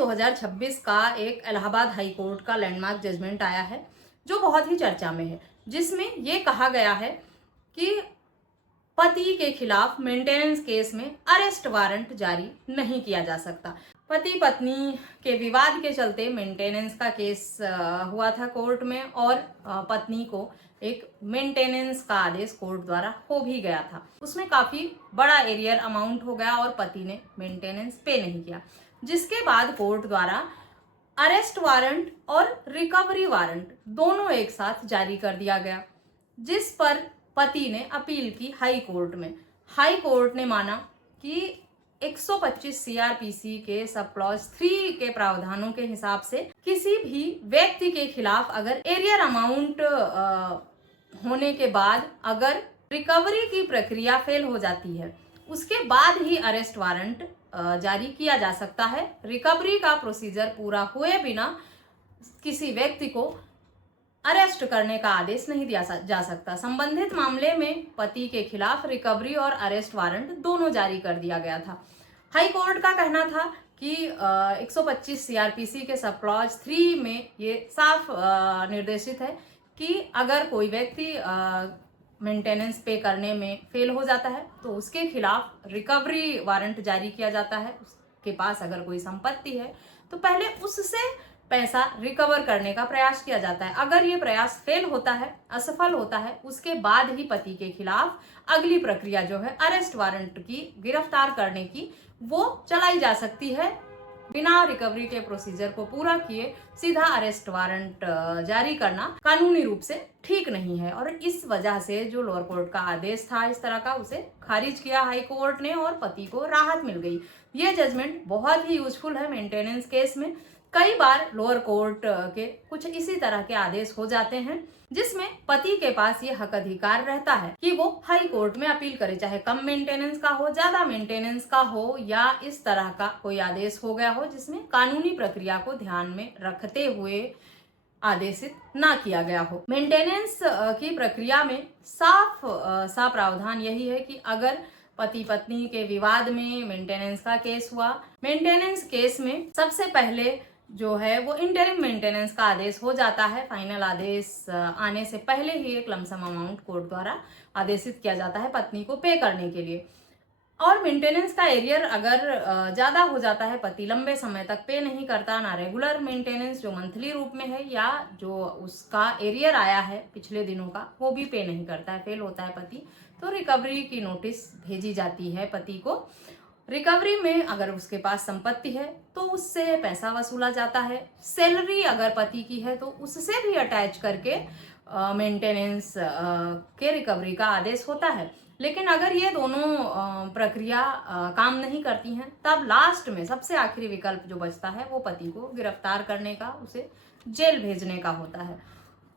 2026 का एक Allahabad high court का लैंडमार्क जजमेंट आया है जो बहुत ही चर्चा में है, जिसमें ये कहा गया है कि पति के खिलाफ मेंटेनेंस केस में अरेस्ट वारंट जारी नहीं किया जा सकता। पति पत्नी के विवाद के चलते मेंटेनेंस का केस हुआ था कोर्ट में और पत्नी को एक मेंटेनेंस का आदेश कोर्ट द्वारा हो भी गया था। उसमें काफी बड़ा एरियर अमाउंट हो गया और पति ने मेंटेनेंस पे नहीं किया, जिसके बाद कोर्ट द्वारा अरेस्ट वारंट और रिकवरी वारंट दोनों एक साथ जारी कर दिया गया, जिस पर पति ने अपील की हाई कोर्ट में। हाई कोर्ट ने माना कि 125 सीआरपीसी के सब क्लॉज 3 के प्रावधानों के हिसाब से किसी भी व्यक्ति के खिलाफ अगर एरियर अमाउंट होने के बाद अगर रिकवरी की प्रक्रिया फेल हो जाती है, उसके बाद ही अरेस्ट वारंट जारी किया जा सकता है। रिकवरी का प्रोसीजर पूरा हुए बिना किसी व्यक्ति को अरेस्ट करने का आदेश नहीं दिया जा सकता। संबंधित मामले में पति के खिलाफ रिकवरी और अरेस्ट वारंट दोनों जारी कर दिया गया था। हाई कोर्ट का कहना था कि 125 सीआरपीसी के सब क्लॉज 3 में ये साफ निर्देशित है कि अगर कोई व्यक्ति मेंटेनेंस पे करने में फेल हो जाता है तो उसके खिलाफ रिकवरी वारंट जारी किया जाता है। उसके पास अगर कोई संपत्ति है तो पहले उससे पैसा रिकवर करने का प्रयास किया जाता है। अगर ये प्रयास फेल होता है, असफल होता है, उसके बाद ही पति के खिलाफ अगली प्रक्रिया जो है अरेस्ट वारंट की, गिरफ्तार करने की, वो चलाई जा सकती है। बिना रिकवरी के प्रोसीजर को पूरा किए सीधा अरेस्ट वारंट जारी करना कानूनी रूप से ठीक नहीं है और इस वजह से जो लोअर कोर्ट का आदेश था इस तरह का, उसे खारिज किया हाई कोर्ट ने और पति को राहत मिल गई। ये जजमेंट बहुत ही यूजफुल है मेंटेनेंस केस में। कई बार लोअर कोर्ट के कुछ इसी तरह के आदेश हो जाते हैं जिसमें पति के पास ये हक अधिकार रहता है कि वो हाई कोर्ट में अपील करे, चाहे कम मेंटेनेंस का हो, ज्यादा मेंटेनेंस का हो या इस तरह का कोई आदेश हो गया हो जिसमें कानूनी प्रक्रिया को ध्यान में रखते हुए आदेशित ना किया गया हो। मेंटेनेंस की प्रक्रिया में साफ प्रावधान यही है कि अगर पति पत्नी के विवाद में मेंटेनेंस का केस हुआ, मेंटेनेंस केस में सबसे पहले जो है वो इंटरिम मेंटेनेंस का आदेश हो जाता है। फाइनल आदेश आने से पहले ही एक लमसम अमाउंट कोर्ट द्वारा आदेशित किया जाता है पत्नी को पे करने के लिए। और मेंटेनेंस का एरियर अगर ज़्यादा हो जाता है, पति लंबे समय तक पे नहीं करता, ना रेगुलर मेंटेनेंस जो मंथली रूप में है या जो उसका एरियर आया है पिछले दिनों का वो भी पे नहीं करता है, फेल होता है पति, तो रिकवरी की नोटिस भेजी जाती है पति को। रिकवरी में अगर उसके पास संपत्ति है तो उससे पैसा वसूला जाता है। सैलरी अगर पति की है तो उससे भी अटैच करके मेंटेनेंस के रिकवरी का आदेश होता है। लेकिन अगर ये दोनों प्रक्रिया काम नहीं करती हैं तब लास्ट में सबसे आखिरी विकल्प जो बचता है वो पति को गिरफ्तार करने का, उसे जेल भेजने का होता है।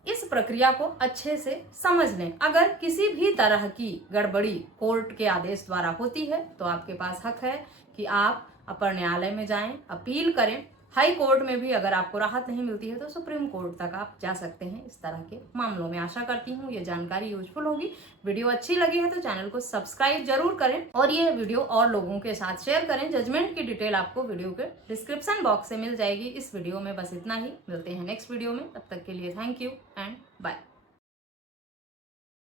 इस प्रक्रिया को अच्छे से समझ लें। अगर किसी भी तरह की गड़बड़ी कोर्ट के आदेश द्वारा होती है तो आपके पास हक है कि आप अपर न्यायालय में जाएं, अपील करें। हाई कोर्ट में भी अगर आपको राहत नहीं मिलती है तो सुप्रीम कोर्ट तक आप जा सकते हैं इस तरह के मामलों में। आशा करती हूँ ये जानकारी यूजफुल होगी। वीडियो अच्छी लगी है तो चैनल को सब्सक्राइब जरूर करें और ये वीडियो और लोगों के साथ शेयर करें। जजमेंट की डिटेल आपको वीडियो के डिस्क्रिप्शन बॉक्स से मिल जाएगी। इस वीडियो में बस इतना ही, मिलते हैं नेक्स्ट वीडियो में। तब तक के लिए थैंक यू एंड बाय।